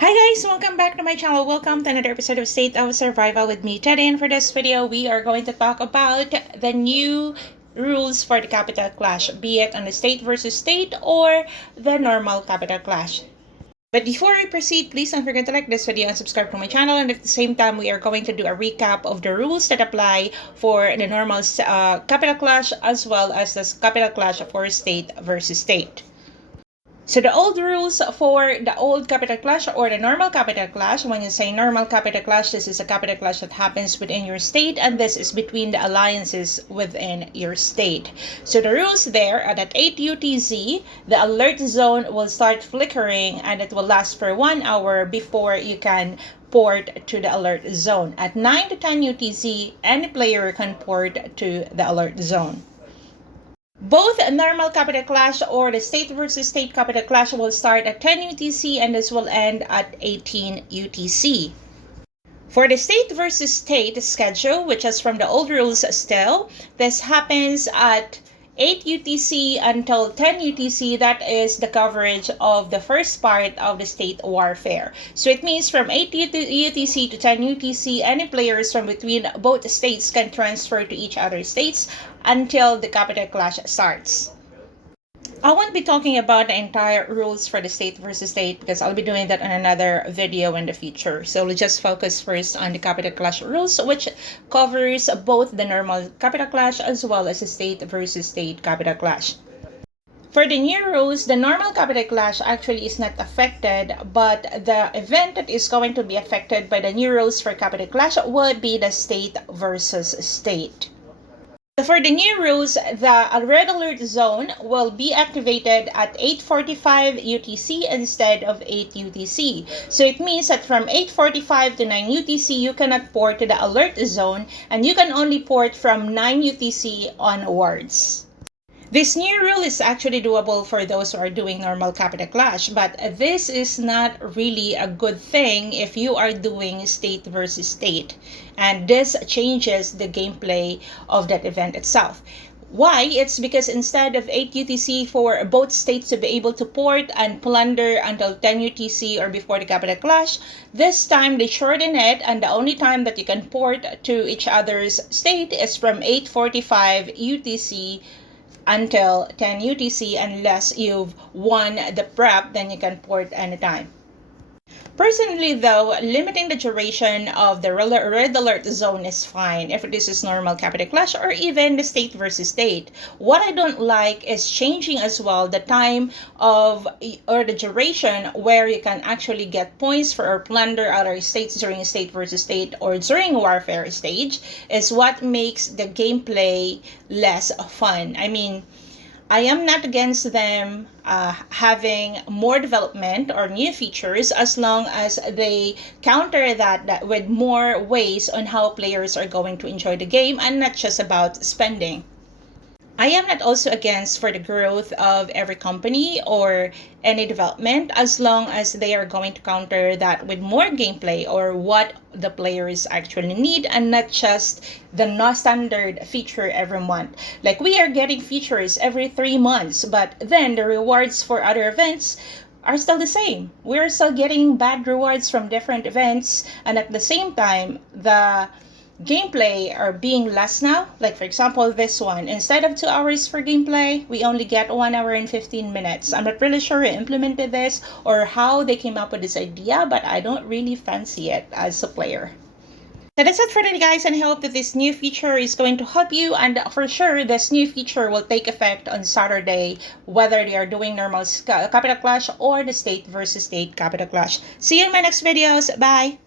Hi guys, welcome back to my channel. Welcome to another episode of State of Survival with me today. And for this video, we are going to talk about the new rules for the capital clash, be it on the state versus state or the normal capital clash. But before we proceed, please don't forget to like this video and subscribe to my channel. And at the same time, we are going to do a recap of the rules that apply for the normal capital clash as well as the capital clash for state versus state. So the old rules for the old capital clash or the normal capital clash, when you say normal capital clash, this is a capital clash that happens within your state, and this is between the alliances within your state. So the rules there are that 8 UTC, the alert zone will start flickering and it will last for 1 hour before you can port to the alert zone. At 9 to 10 UTC, any player can port to the alert zone. Both a normal capital clash or the state versus state capital clash will start at 10 UTC and this will end at 18 UTC. For the state versus state schedule, which is from the old rules still, this happens at 8 UTC until 10 UTC. That is the coverage of the first part of the state warfare. So it means from 8 UTC to 10 UTC, any players from between both states can transfer to each other's states until the capital clash starts. I won't be talking about the entire rules for the state versus state because I'll be doing that in another video in the future. So we'll just focus first on the capital clash rules, which covers both the normal capital clash as well as the state versus state capital clash. For the new rules, the normal capital clash actually is not affected, but the event that is going to be affected by the new rules for capital clash will be the state versus state. For the new rules, the red alert zone will be activated at 8:45 UTC instead of 8 UTC. So it means that from 8:45 to 9 UTC, you cannot port to the alert zone and you can only port from 9 UTC onwards. This new rule is actually doable for those who are doing normal capital clash, but this is not really a good thing if you are doing state versus state. And this changes the gameplay of that event itself. Why? It's because instead of 8 UTC for both states to be able to port and plunder until 10 UTC or before the capital clash, this time they shorten it and the only time that you can port to each other's state is from 8:45 UTC until 10 UTC. Unless you've won the prep, then you can port anytime. Personally though, limiting the duration of the red alert zone is fine if this is normal capital clash or even the state versus state. What I don't like is changing as well the time of or the duration where you can actually get points for or plunder other states during state versus state or during warfare stage is what makes the gameplay less fun. I mean, I am not against them having more development or new features as long as they counter that with more ways on how players are going to enjoy the game and not just about spending. I am not also against for the growth of every company or any development as long as they are going to counter that with more gameplay or what the players actually need and not just the non-standard feature every month. Like we are getting features every 3 months, but then the rewards for other events are still the same. We're still getting bad rewards from different events, and at the same time, the gameplay are being less now. Like for example, this one, instead of 2 hours for gameplay, we only get 1 hour and 15 minutes. I'm not really sure who implemented this or how they came up with this idea, but I don't really fancy it as a player. So that's it for today guys, and I hope that this new feature is going to help you, and for sure this new feature will take effect on Saturday whether they are doing normal capital clash or the state versus state capital clash. See you in my next videos. Bye!